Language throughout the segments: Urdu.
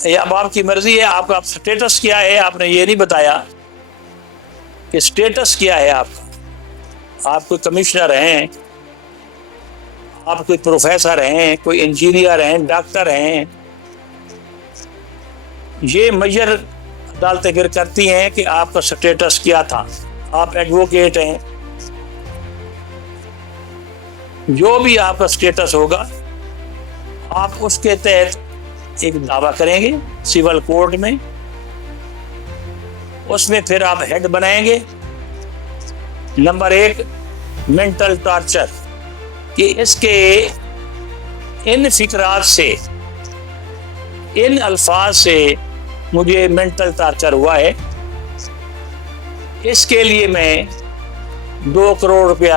اب آپ کی مرضی ہے، آپ کا سٹیٹس کیا ہے، آپ نے یہ نہیں بتایا کہ سٹیٹس کیا ہے آپ کا۔ آپ کوئی کمشنر ہیں، آپ کوئی پروفیسر ہیں، کوئی انجینئر ہیں، ڈاکٹر ہیں، یہ میجر عدالتیں پھر کرتی ہیں کہ آپ کا سٹیٹس کیا تھا۔ آپ ایڈوکیٹ ہیں، جو بھی آپ کا سٹیٹس ہوگا آپ اس کے تحت ایک دعویٰ کریں گے سول کورٹ میں، اس میں پھر آپ ہیڈ بنائیں گے نمبر 1 مینٹل ٹارچر، کہ اس کے ان فقرات سے، ان الفاظ سے مجھے مینٹل ٹارچر ہوا ہے، اس کے لیے میں 2 کروڑ روپیہ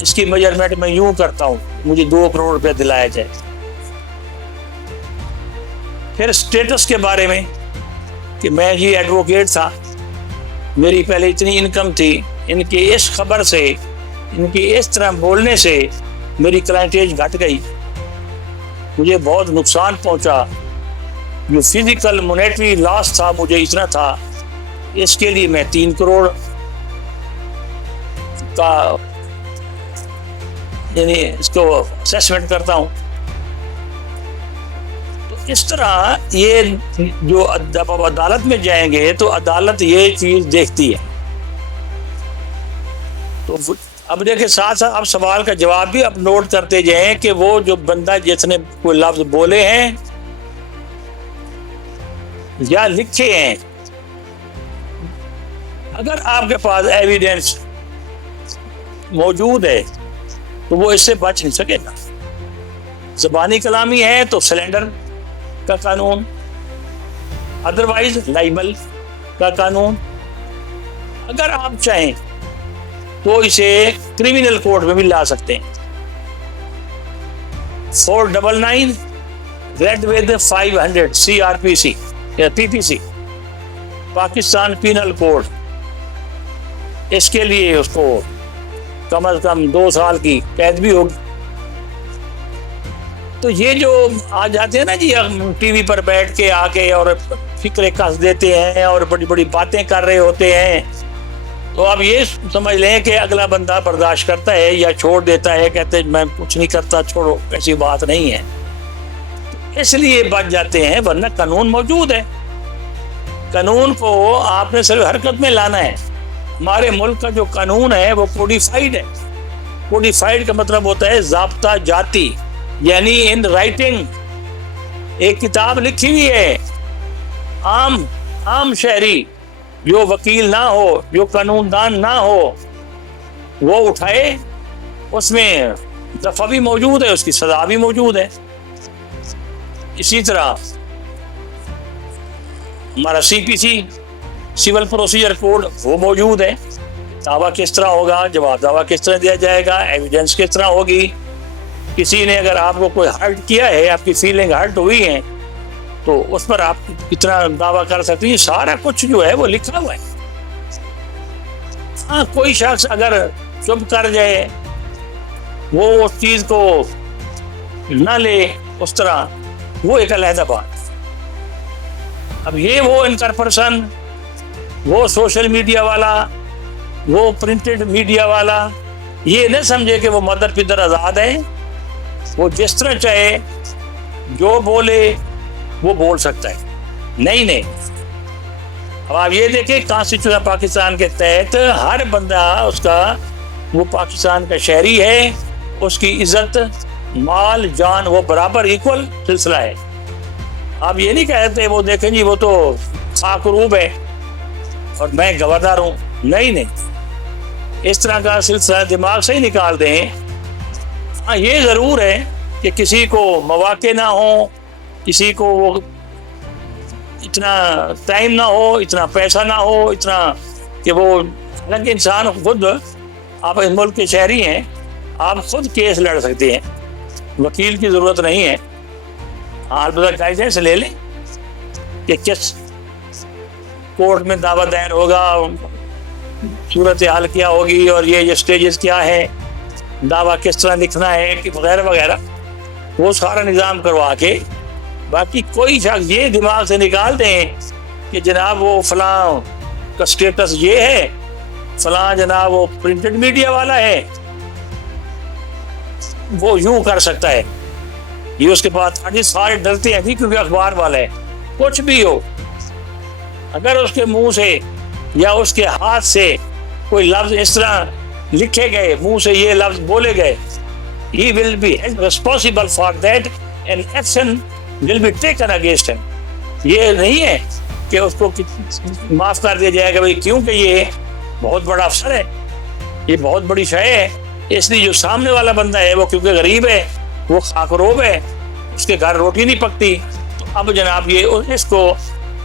اس کی میجرمنٹ میں یوں کرتا ہوں، مجھے 2 کروڑ روپیہ دلایا جائے۔ پھر سٹیٹس کے بارے میں کہ میں یہ ایڈوکیٹ تھا، میری پہلے اتنی انکم تھی، ان کی اس خبر سے، ان کی اس طرح بولنے سے میری کلائنٹیج گھٹ گئی، مجھے بہت نقصان پہنچا، جو فزیکل مونیٹری لاس تھا مجھے اتنا تھا، اس کے لیے میں 3 کروڑ کا یعنی اس کو اسیسمنٹ کرتا ہوں۔ تو اس طرح یہ جو جب آپ عدالت میں جائیں گے تو عدالت یہ چیز دیکھتی ہے۔ تو اب دیکھیں ساتھ ساتھ آپ سوال کا جواب بھی آپ نوٹ کرتے جائیں کہ وہ جو بندہ جس نے کوئی لفظ بولے ہیں یا لکھے ہیں، اگر آپ کے پاس ایویڈنس موجود ہے تو وہ اس سے بچ نہیں سکے گا۔ زبانی کلامی ہے تو سلینڈر کا قانون، ادروائز لائبل کا قانون، اگر آپ چاہیں تو اسے کرمینل کورٹ میں بھی لا سکتے ہیں۔ 499 ریڈ ود 500 CRPC یا PPC پاکستان پینل کوڈ، اس کے لیے اس کو کم از کم 2 سال کی قید بھی ہوگی۔ تو یہ جو آ جاتے ہیں نا جی ٹی وی پر بیٹھ کے آ کے اور فکرے کس دیتے ہیں اور بڑی بڑی باتیں کر رہے ہوتے ہیں، تو آپ یہ سمجھ لیں کہ اگلا بندہ برداشت کرتا ہے یا چھوڑ دیتا ہے، کہتے ہیں میں کچھ نہیں کرتا چھوڑو، ایسی بات نہیں ہے۔ اس لیے بچ جاتے ہیں، ورنہ قانون موجود ہے، قانون کو آپ نے صرف حرکت میں لانا ہے۔ ہمارے ملک کا جو قانون ہے وہ کوڈیفائیڈ ہے۔ کوڈیفائیڈ کا مطلب ہوتا ہے ضابطہ جاتی، یعنی ان رائٹنگ، ایک کتاب لکھی ہوئی ہے، عام شہری جو وکیل نہ ہو، جو قانون دان نہ ہو، وہ اٹھائے، اس میں دفعہ بھی موجود ہے، اس کی سزا بھی موجود ہے۔ اسی طرح ہمارا CPC سول پروسیجر کوڈ وہ موجود ہے، دعویٰ کس طرح ہوگا، جواب دعویٰ کس طرح دیا جائے گا، ایویڈنس کس طرح ہوگی، کسی نے اگر آپ کو کوئی ہرٹ کیا ہے، آپ کی فیلنگ ہرٹ ہوئی ہے تو اس پر آپ کتنا دعویٰ کر سکتے ہیں، سارا کچھ جو ہے وہ لکھا ہوا ہے۔ ہاں کوئی شخص اگر چپ کر جائے، وہ اس چیز کو نہ لے اس طرح، وہ ایک علیحدہ بات۔ اب یہ وہ انکر پرسن، وہ سوشل میڈیا والا، وہ پرنٹڈ میڈیا والا یہ نہ سمجھے کہ وہ مدر پدر آزاد ہے، وہ جس طرح چاہے جو بولے وہ بول سکتا ہے۔ نہیں، اب آپ یہ دیکھیں کانسٹیٹیوشن پاکستان کے تحت ہر بندہ اس کا، وہ پاکستان کا شہری ہے، اس کی عزت، مال، جان وہ برابر ایکول سلسلہ ہے۔ آپ یہ نہیں کہتے وہ دیکھیں جی وہ تو خاکروب ہے اور میں گورنر ہوں، نہیں، اس طرح کا سلسلہ دماغ سے ہی نکال دیں۔ ہاں یہ ضرور ہے کہ کسی کو مواقع نہ ہو، کسی کو وہ اتنا ٹائم نہ ہو، اتنا پیسہ نہ ہو، اتنا کہ وہ، حالانکہ انسان خود، آپ اس ملک کے شہری ہیں، آپ خود کیس لڑ سکتے ہیں، وکیل کی ضرورت نہیں ہے۔ ہاں البتہ گائیڈنس لے لیں کہ کس کورٹ میں دعویٰ دائر ہوگا، صورتحال کیا ہوگی، اور یہ اسٹیجز کیا ہے، دعویٰ کس طرح لکھنا ہے، وغیرہ وغیرہ، وہ سارا نظام کروا کے باقی کوئی شخص یہ دماغ سے نکال دیں کہ جناب وہ فلاں کا سٹیٹس یہ ہے، فلاں جناب وہ پرنٹڈ میڈیا والا ہے، وہ یوں کر سکتا ہے، یہ اس کے پاس سارے ڈرتے ہیں جی کیونکہ اخبار والا ہے۔ کچھ بھی ہو، اگر اس کے منہ سے یا اس کے ہاتھ سے کوئی لفظ اس طرح لکھے گئے، منہ سے یہ لفظ بولے گئے، he will be responsible for that and action will be taken against him۔ یہ نہیں ہے کہ اس کو معاف کر دیا جائے گا بھائی کیونکہ یہ بہت بڑا افسر ہے، یہ بہت بڑی شے ہے، اس لیے جو سامنے والا بندہ ہے وہ کیونکہ غریب ہے، وہ خاکروب ہے، اس کے گھر روٹی نہیں پکتی، تو اب جناب یہ اس کو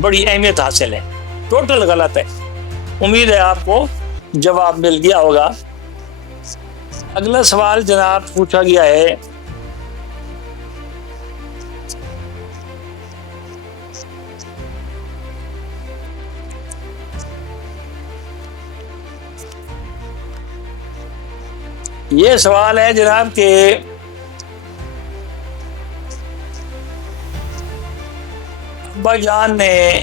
بڑی اہمیت حاصل ہے۔ ٹوٹل غلط ہے۔ امید ہے آپ کو جواب مل گیا ہوگا۔ اگلا سوال جناب پوچھا گیا ہے یہ سوال ہے جناب کہ ابا جان نے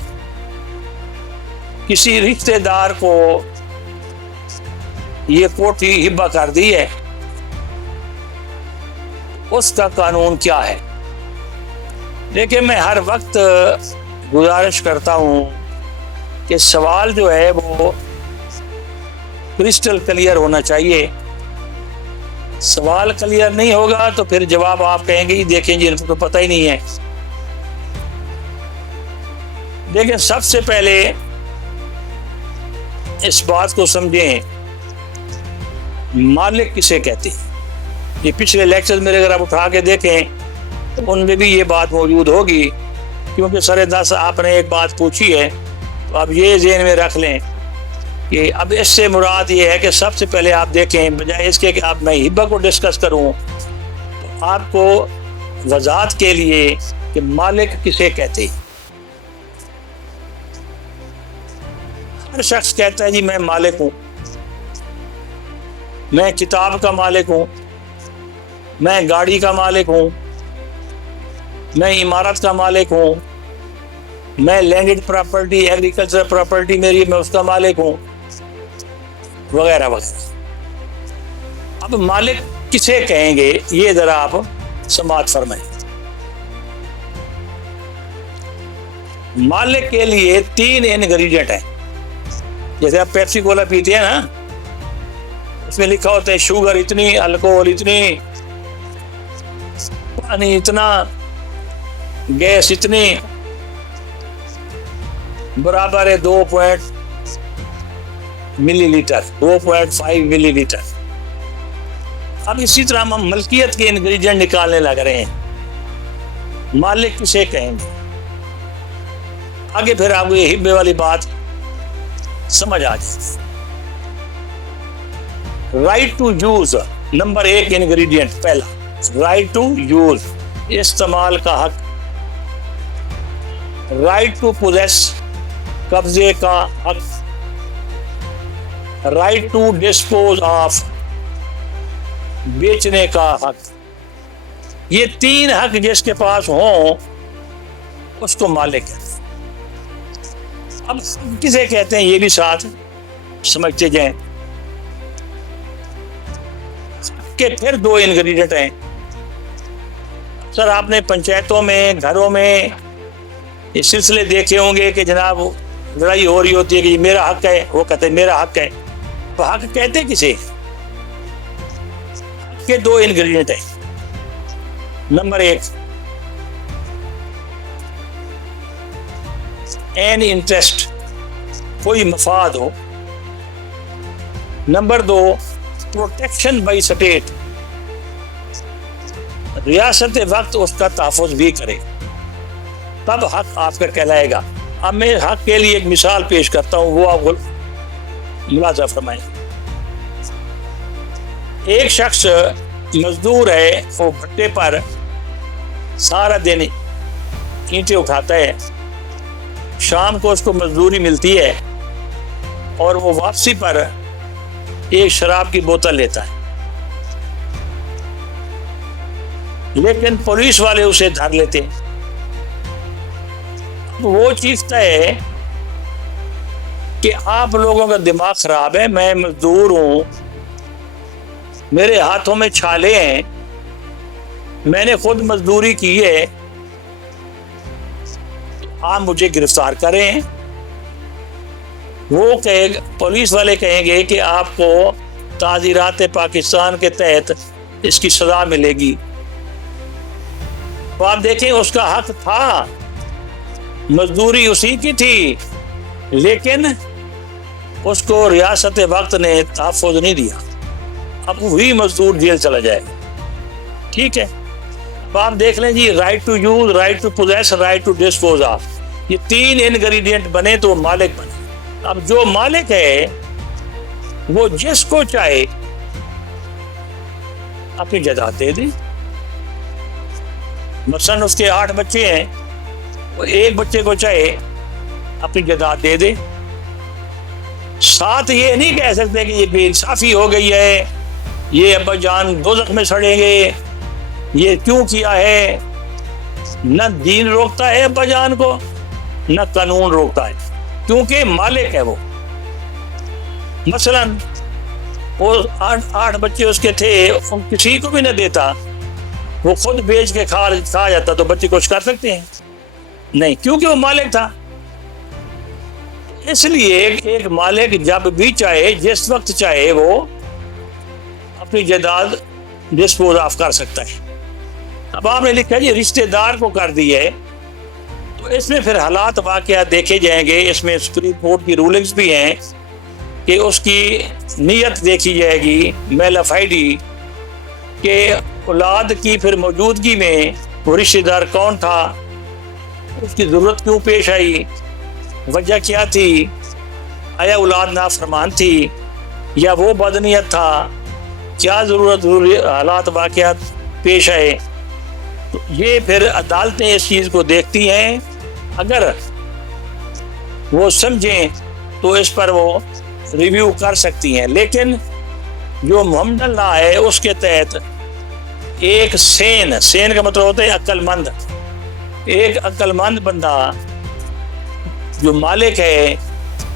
کسی رشتہ دار کو یہ کوٹھی ہبہ کر دی ہے، اس کا قانون کیا ہے؟ دیکھیں میں ہر وقت گزارش کرتا ہوں کہ سوال جو ہے وہ کرسٹل کلیئر ہونا چاہیے۔ سوال کلیئر نہیں ہوگا تو پھر جواب آپ کہیں گے یہ دیکھیں جی ان کو تو پتہ ہی نہیں ہے۔ دیکھیں سب سے پہلے اس بات کو سمجھیں، مالک کسے کہتے ہیں؟ یہ پچھلے لیکچر میرے اگر آپ اٹھا کے دیکھیں تو ان میں بھی یہ بات موجود ہوگی، کیونکہ سر دس آپ نے ایک بات پوچھی ہے تو اب یہ ذہن میں رکھ لیں کہ اب اس سے مراد یہ ہے کہ سب سے پہلے آپ دیکھیں، بجائے اس کے کہ آپ میں ہبہ کو ڈسکس کروں تو آپ کو وضاحت کے لیے کہ مالک کسے کہتے ہیں۔ ہر شخص کہتا ہے جی میں مالک ہوں، میں کتاب کا مالک ہوں، میں گاڑی کا مالک ہوں، میں عمارت کا مالک ہوں، میں لینڈڈ پراپرٹی ایگریکلچر پراپرٹی میری میں اس کا مالک ہوں، وغیرہ وغیرہ۔ اب مالک کسے کہیں گے یہ ذرا آپ سماعت فرمائیں۔ مالک کے لیے 3 انگریڈینٹ ہیں۔ جیسے آپ پیپسی کولا پیتے ہیں نا، اس میں لکھا ہوتا ہے شوگر اتنی، الکوہول اتنی، پانی اتنا، گیس اتنی، برابر ہے 2.5 ملی لیٹر، 2.5 ملی لیٹر۔ اب اسی طرح ہم ملکیت کے انگریڈینٹ نکالنے لگ رہے ہیں۔ مالک کسے کہیں گے؟ آگے پھر آپ کو یہ ہبے والی بات سمجھ آ جائے۔ Right to use, number 1 ingredient پہلا، رائٹ ٹو یوز، استعمال کا حق۔ رائٹ ٹو پوزیس، قبضے کا حق۔ رائٹ ٹو ڈسپوز آف، بیچنے کا حق۔ یہ 3 حق جس کے پاس ہوں اس کو مالک ہے۔ اب کسے کہتے ہیں یہ بھی ساتھ سمجھتے جائیں کہ پھر 2 انگریڈینٹ ہیں۔ سر آپ نے پنچایتوں میں، گھروں میں یہ سلسلے دیکھے ہوں گے کہ جناب لڑائی ہو رہی ہوتی ہے کہ یہ میرا حق ہے، وہ کہتے ہیں میرا حق ہے۔ تو حق کہتے کسے؟ کہ 2 انگریڈینٹ ہیں۔ نمبر 1 این انٹرسٹ، کوئی مفاد ہو۔ نمبر 2 پروٹیکشن بائی اسٹیٹ، ریاست وقت اس کا تحفظ بھی کرے، تب حق آپ کا کہلائے گا۔ اب میں حق کے لیے ایک مثال پیش کرتا ہوں، وہ آپ کو ملاحظہ فرمائیں۔ ایک شخص مزدور ہے، وہ بھٹے پر سارا دن اینٹیں اٹھاتا ہے، شام کو اس کو مزدوری ملتی ہے اور وہ واپسی پر ایک شراب کی بوتل لیتا ہے، لیکن پولیس والے اسے دھر لیتے ہیں۔ وہ چیز ہے کہ آپ لوگوں کا دماغ خراب ہے. میں مزدور ہوں, میرے ہاتھوں میں چھالے ہیں, میں نے خود مزدوری کی ہے, آپ مجھے گرفتار کریں. وہ پولیس والے کہیں گے کہ آپ کو تعزیرات پاکستان کے تحت اس کی سزا ملے گی. تو آپ دیکھیں اس کا حق تھا, مزدوری اسی کی تھی, لیکن اس کو ریاست وقت نے تحفظ نہیں دیا. اب وہی مزدور جیل چلا جائے. ٹھیک ہے, اب آپ دیکھ لیں جی, right to use, right to possess, right to dispose of, یہ 3 انگریڈینٹ بنے تو مالک بنے. اب جو مالک ہے وہ جس کو چاہے اپنی جائیداد دے دے. مثلاً اس کے 8 بچے ہیں, وہ ایک بچے کو چاہے اپنی جائیداد دے دے. ساتھ یہ نہیں کہہ سکتے کہ یہ بے انصافی ہو گئی ہے, یہ ابا جان دوزخ میں سڑیں گے, یہ کیوں کیا ہے. نہ دین روکتا ہے ابا جان کو, نہ قانون روکتا ہے, کیونکہ مالک ہے وہ. مثلاً وہ 8 بچے اس کے تھے, کسی کو بھی نہ دیتا, وہ خود بیچ کے کھا جاتا, تو بچے کچھ کر سکتے ہیں نہیں, کیونکہ وہ مالک تھا. اس لیے ایک مالک جب بھی چاہے, جس وقت چاہے, وہ اپنی جائیداد ڈسپوز آف کر سکتا ہے. اب آپ نے لکھا جی رشتہ دار کو کر دی ہے, تو اس میں پھر حالات واقعات دیکھے جائیں گے. اس میں سپریم کورٹ کی رولنگز بھی ہیں کہ اس کی نیت دیکھی جائے گی, میلا فائڈی, کہ اولاد کی پھر موجودگی میں وہ رشتہ دار کون تھا, اس کی ضرورت کیوں پیش آئی, وجہ کیا تھی, آیا اولاد نافرمان تھی یا وہ بدنیت تھا, کیا ضرورت حالات واقعات پیش آئے. تو یہ پھر عدالتیں اس چیز کو دیکھتی ہیں, اگر وہ سمجھیں تو اس پر وہ ریویو کر سکتی ہیں. لیکن جو محمد اللہ ہے اس کے تحت ایک سین کا مطلب ہوتا ہے عقل مند, ایک عقل مند بندہ جو مالک ہے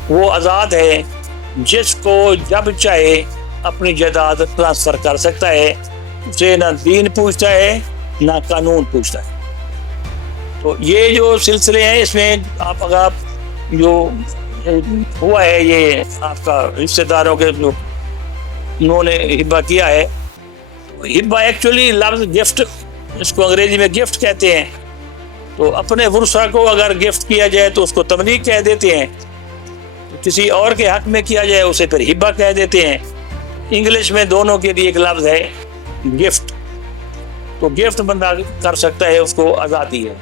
وہ آزاد ہے, جس کو جب چاہے اپنی جائیداد ٹرانسفر کر سکتا ہے. اسے نہ دین پوچھتا ہے نہ قانون پوچھتا ہے. تو یہ جو سلسلے ہیں, اس میں اگر جو ہوا ہے یہ آپ کا رشتہ داروں کے انہوں نے ہبہ کیا ہے, ہبہ ایکچولی لفظ گفٹ, اس کو انگریزی میں گفٹ کہتے ہیں. تو اپنے ورثہ کو اگر گفٹ کیا جائے تو اس کو تملیک کہہ دیتے ہیں, کسی اور کے حق میں کیا جائے اسے پھر ہبہ کہہ دیتے ہیں. انگلش میں دونوں کے لیے ایک لفظ ہے گفٹ. تو گفٹ بندہ کر سکتا ہے, اس کو آزادی ہے.